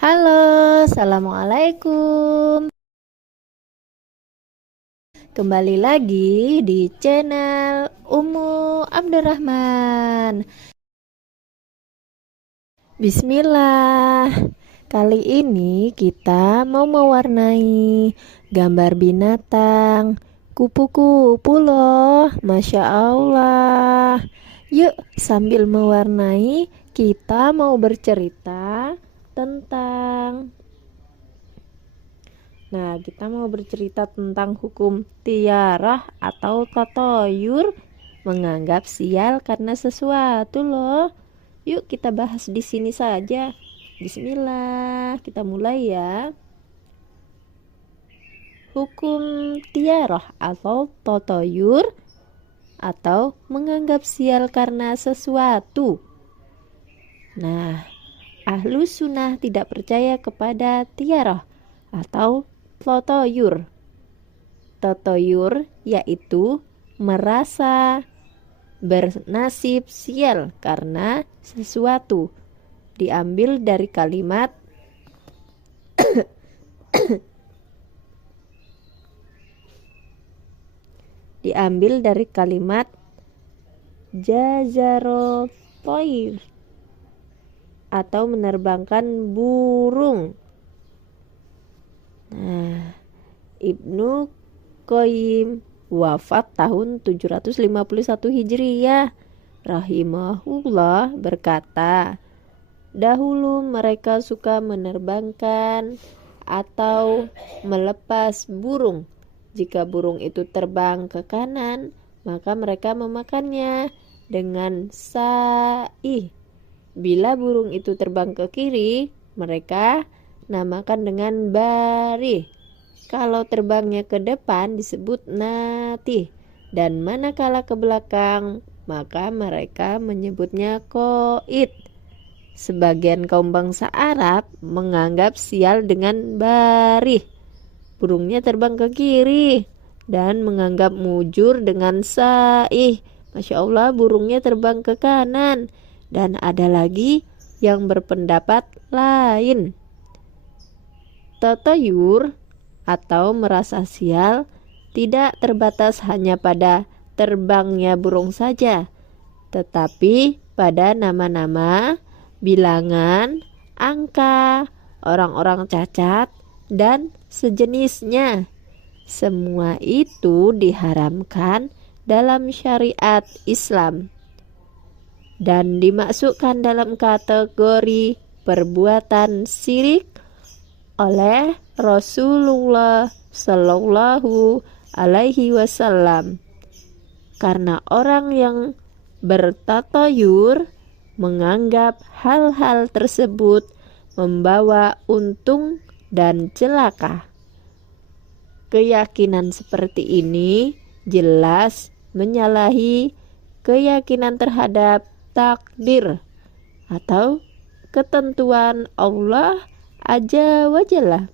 Halo, assalamualaikum. Kembali lagi di channel Ummu Abdurrahman. Bismillah. Kali ini kita mau mewarnai gambar binatang. Kupu-kupu loh, Masya Allah. Yuk, sambil mewarnai, kita mau bercerita tentang kita mau bercerita tentang hukum tiarah atau tatoyur, menganggap sial karena sesuatu loh. Yuk kita bahas di sini saja. Bismillah, kita mulai ya. Hukum tiarah atau tatoyur atau menganggap sial karena sesuatu. Ahlu sunnah tidak percaya kepada tiarah atau tatoyur. Tatoyur yaitu merasa bernasib sial karena sesuatu. Diambil dari kalimat jazaro toir atau menerbangkan burung. Ibnu Qayyim wafat tahun 751 Hijriyah rahimahullah berkata, dahulu mereka suka menerbangkan atau melepas burung. Jika burung itu terbang ke kanan, maka mereka memakannya dengan sa'i. Bila burung itu terbang ke kiri, mereka namakan dengan bari. Kalau terbangnya ke depan disebut nati, dan manakala ke belakang maka mereka menyebutnya koid. Sebagian kaum bangsa Arab menganggap sial dengan bari, burungnya terbang ke kiri, dan menganggap mujur dengan saih, Masya Allah, burungnya terbang ke kanan. Dan ada lagi yang berpendapat lain. Tatoyur atau merasa sial tidak terbatas hanya pada terbangnya burung saja, tetapi pada nama-nama, bilangan, angka, orang-orang cacat, dan sejenisnya. Semua itu diharamkan dalam syariat Islam dan dimasukkan dalam kategori perbuatan syirik oleh Rasulullah Shallallahu Alaihi Wasallam. Karena orang yang bertatoyur menganggap hal-hal tersebut membawa untung dan celaka. Keyakinan seperti ini jelas menyalahi keyakinan terhadap takdir atau ketentuan Allah Azza wa Jalla.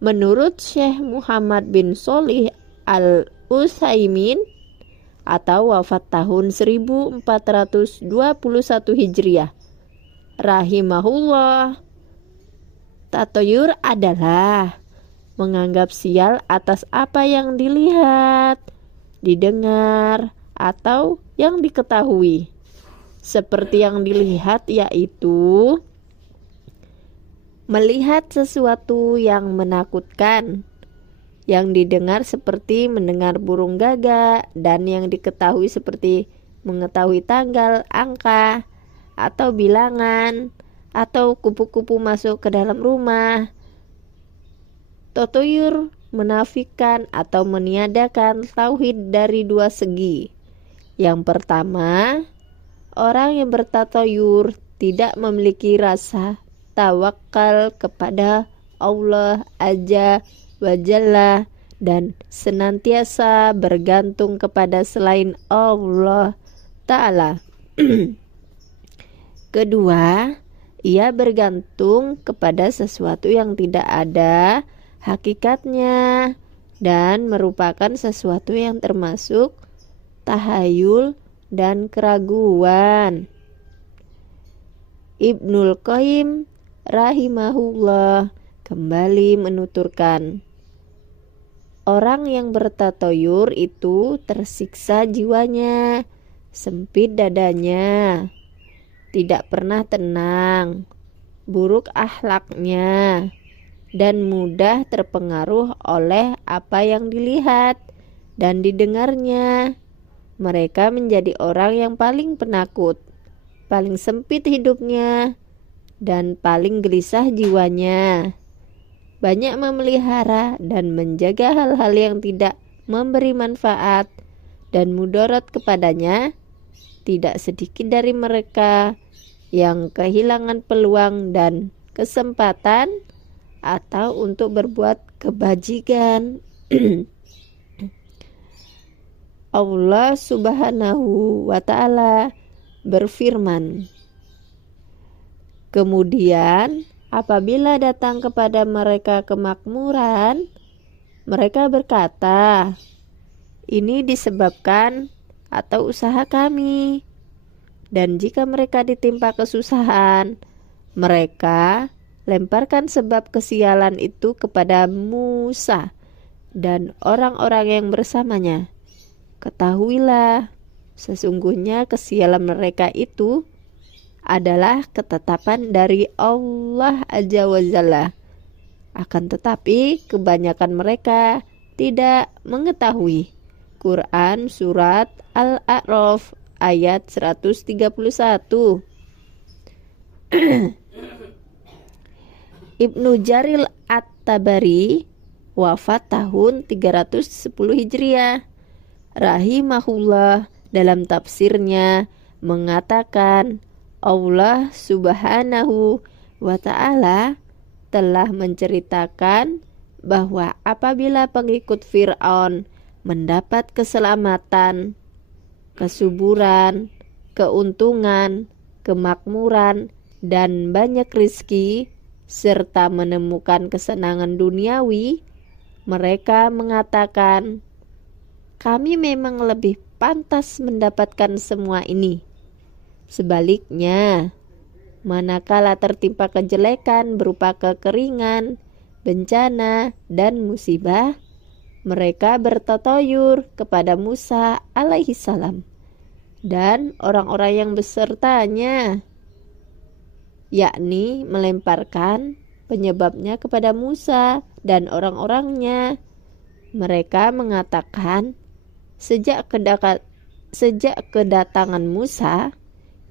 Menurut Syekh Muhammad bin Shalih Al-Utsaimin atau wafat tahun 1421 Hijriah rahimahullah, tatoyur adalah menganggap sial atas apa yang dilihat, didengar, atau yang diketahui. Seperti yang dilihat yaitu melihat sesuatu yang menakutkan, yang didengar seperti mendengar burung gagak, dan yang diketahui seperti mengetahui tanggal, angka, atau bilangan, atau kupu-kupu masuk ke dalam rumah. Tatoyur menafikan atau meniadakan tauhid dari dua segi. Yang pertama, orang yang bertatoyur tidak memiliki rasa tawakal kepada Allah Azza wa Jalla dan senantiasa bergantung kepada selain Allah Ta'ala. Kedua, ia bergantung kepada sesuatu yang tidak ada hakikatnya dan merupakan sesuatu yang termasuk tahayul dan keraguan. Ibnul Qayyim rahimahullah kembali menuturkan, orang yang bertatoyur itu tersiksa jiwanya, sempit dadanya, tidak pernah tenang, buruk akhlaknya, dan mudah terpengaruh oleh apa yang dilihat dan didengarnya. Mereka menjadi orang yang paling penakut, paling sempit hidupnya, dan paling gelisah jiwanya. Banyak memelihara dan menjaga hal-hal yang tidak memberi manfaat dan mudarat kepadanya. Tidak sedikit dari mereka yang kehilangan peluang dan kesempatan atau untuk berbuat kebajikan. Allah Subhanahu wa ta'ala berfirman, kemudian apabila datang kepada mereka kemakmuran, mereka berkata, ini disebabkan atau usaha kami. Dan jika mereka ditimpa kesusahan, mereka lemparkan sebab kesialan itu kepada Musa dan orang-orang yang bersamanya. Ketahuilah, sesungguhnya kesialan mereka itu adalah ketetapan dari Allah Azza wa Jalla. Akan tetapi kebanyakan mereka tidak mengetahui. Quran Surat Al-A'raf ayat 131. Ibnu Jarir At-Tabari wafat tahun 310 Hijriah. Rahimahullah dalam tafsirnya mengatakan, Allah Subhanahu wa ta'ala telah menceritakan bahwa apabila pengikut Fir'aun mendapat keselamatan, kesuburan, keuntungan, kemakmuran, dan banyak rizki, serta menemukan kesenangan duniawi, mereka mengatakan, kami memang lebih pantas mendapatkan semua ini. Sebaliknya, manakala tertimpa kejelekan berupa kekeringan, bencana, dan musibah, mereka bertatoyur kepada Musa alaihissalam dan orang-orang yang besertanya, yakni melemparkan penyebabnya kepada Musa dan orang-orangnya. Mereka mengatakan, sejak kedatangan Musa,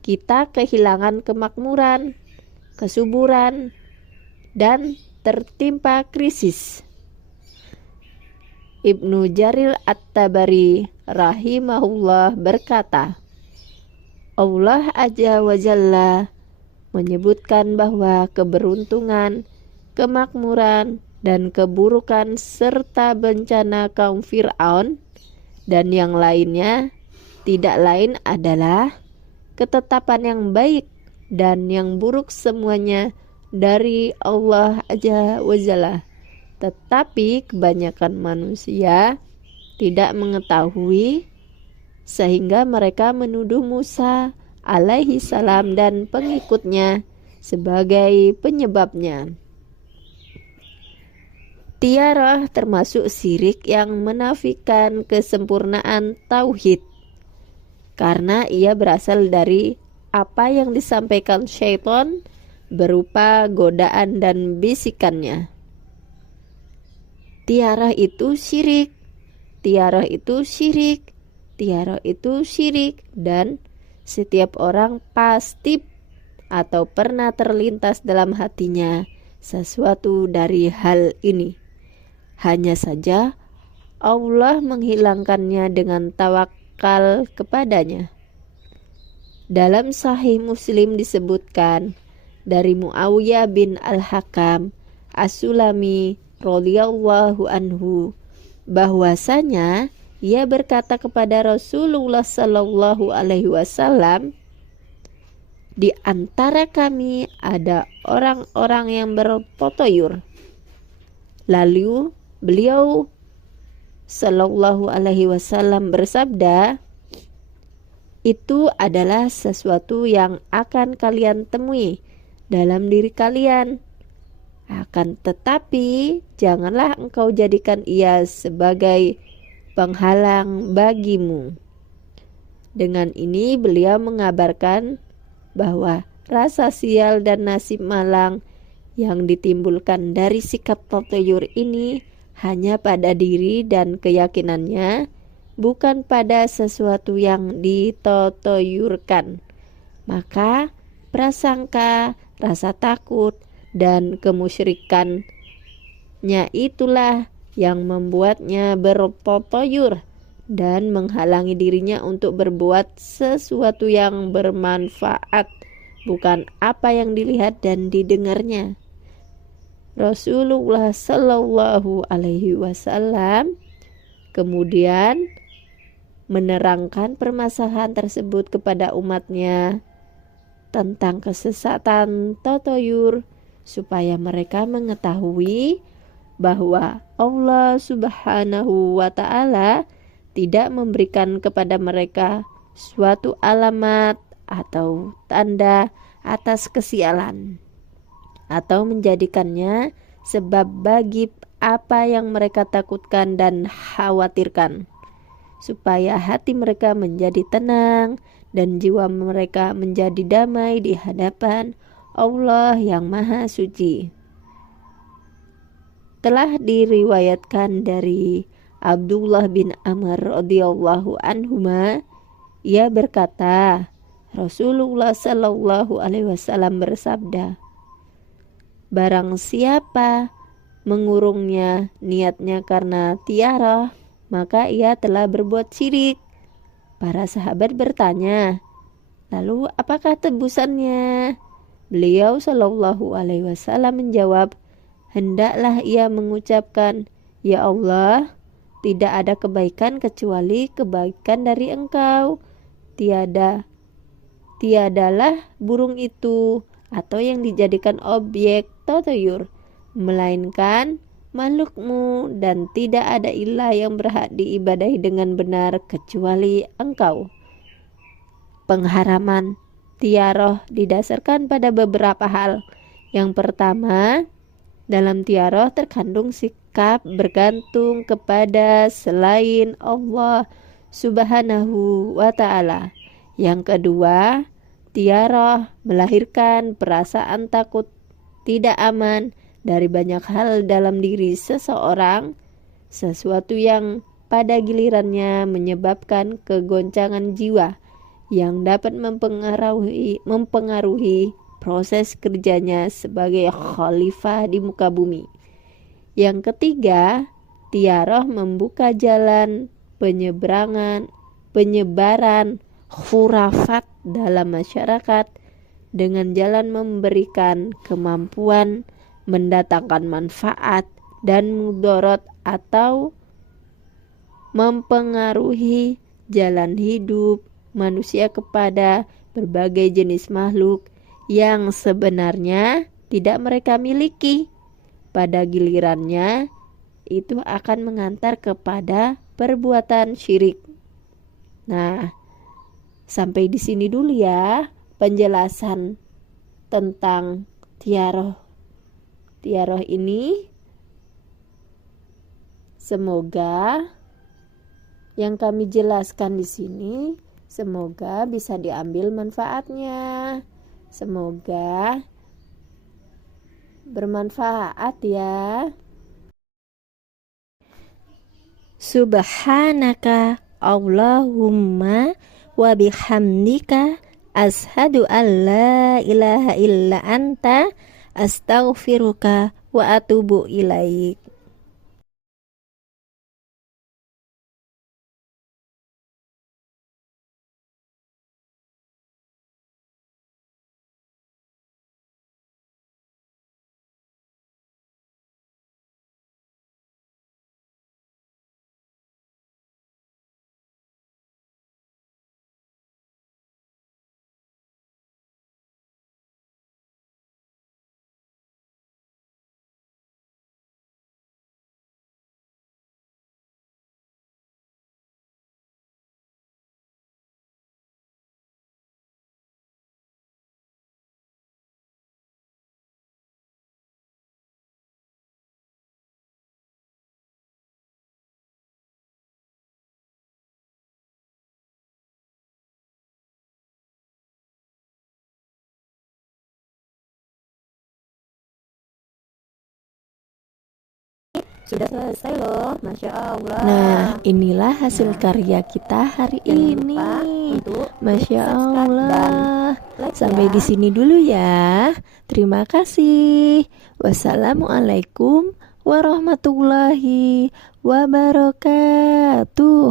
kita kehilangan kemakmuran, kesuburan, dan tertimpa krisis. Ibnu Jarir At-Tabari rahimahullah berkata, Allah Azza wa Jalla menyebutkan bahwa keberuntungan, kemakmuran, dan keburukan serta bencana kaum Fir'aun dan yang lainnya tidak lain adalah ketetapan yang baik dan yang buruk semuanya dari Allah Azza wa Jalla. Tetapi kebanyakan manusia tidak mengetahui, sehingga mereka menuduh Musa alaihi salam dan pengikutnya sebagai penyebabnya. Tiarah termasuk syirik yang menafikan kesempurnaan tauhid, karena ia berasal dari apa yang disampaikan syaitan berupa godaan dan bisikannya. Tiarah itu syirik, tiarah itu syirik, tiarah itu syirik, dan setiap orang pasti atau pernah terlintas dalam hatinya sesuatu dari hal ini. Hanya saja Allah menghilangkannya dengan tawakal kepadanya. Dalam Sahih Muslim disebutkan dari Muawiyah bin Al-Hakam As-Sulami radhiyallahu anhu bahwasanya ia berkata kepada Rasulullah sallallahu alaihi wasallam, di antara kami ada orang-orang yang bertatoyur. Lalu beliau sallallahu alaihi wasallam bersabda, itu adalah sesuatu yang akan kalian temui dalam diri kalian. Akan tetapi, janganlah engkau jadikan ia sebagai penghalang bagimu. Dengan ini beliau mengabarkan bahwa rasa sial dan nasib malang yang ditimbulkan dari sikap tatayur ini hanya pada diri dan keyakinannya, bukan pada sesuatu yang ditatayurkan. Maka prasangka, rasa takut, dan kemusyrikannya itulah yang membuatnya bertatayur dan menghalangi dirinya untuk berbuat sesuatu yang bermanfaat, bukan apa yang dilihat dan didengarnya. Rasulullah Shallallahu Alaihi Wasallam kemudian menerangkan permasalahan tersebut kepada umatnya tentang kesesatan tatayur, supaya mereka mengetahui bahwa Allah Subhanahu wa Ta'ala tidak memberikan kepada mereka suatu alamat atau tanda atas kesialan, atau menjadikannya sebab bagi apa yang mereka takutkan dan khawatirkan, supaya hati mereka menjadi tenang dan jiwa mereka menjadi damai di hadapan Allah yang Maha Suci. Telah diriwayatkan dari Abdullah bin Amr radhiyallahu anhuma, ia berkata, Rasulullah Shallallahu Alaihi Wasallam bersabda, barang siapa mengurungnya niatnya karena tiarah, maka ia telah berbuat syirik. Para sahabat bertanya, lalu apakah tebusannya? Beliau Shallallahu Alaihi Wasallam menjawab, hendaklah ia mengucapkan, ya Allah, tidak ada kebaikan kecuali kebaikan dari Engkau. Tiadalah burung itu atau yang dijadikan objek tatayur, melainkan makhlukmu, dan tidak ada ilah yang berhak diibadahi dengan benar kecuali Engkau. Pengharaman tiarah didasarkan pada beberapa hal. Yang pertama, dalam tiarah terkandung sikap bergantung kepada selain Allah Subhanahu wa Ta'ala. Yang kedua, tiarah melahirkan perasaan takut tidak aman dari banyak hal dalam diri seseorang, sesuatu yang pada gilirannya menyebabkan kegoncangan jiwa yang dapat mempengaruhi proses kerjanya sebagai khalifah di muka bumi. Yang ketiga, tiarah membuka jalan penyebaran khurafat dalam masyarakat dengan jalan memberikan kemampuan mendatangkan manfaat dan mudarat atau mempengaruhi jalan hidup manusia kepada berbagai jenis makhluk yang sebenarnya tidak mereka miliki. Pada gilirannya itu akan mengantar kepada perbuatan syirik. Nah, sampai di sini dulu ya penjelasan tentang tiarah ini. Semoga yang kami jelaskan di sini semoga bisa diambil manfaatnya. Semoga bermanfaat ya. Subhanaka Allahumma wa bihamdika ashadu an la ilaha illa anta astaghfiruka wa atubu ilaik. Sudah selesai loh, Masya Allah. Nah, inilah hasil karya kita hari Jangan ini. lupa untuk Masya subscribe dan Allah. like Sampai ya. di sini dulu ya. Terima kasih. Wassalamualaikum warahmatullahi wabarakatuh.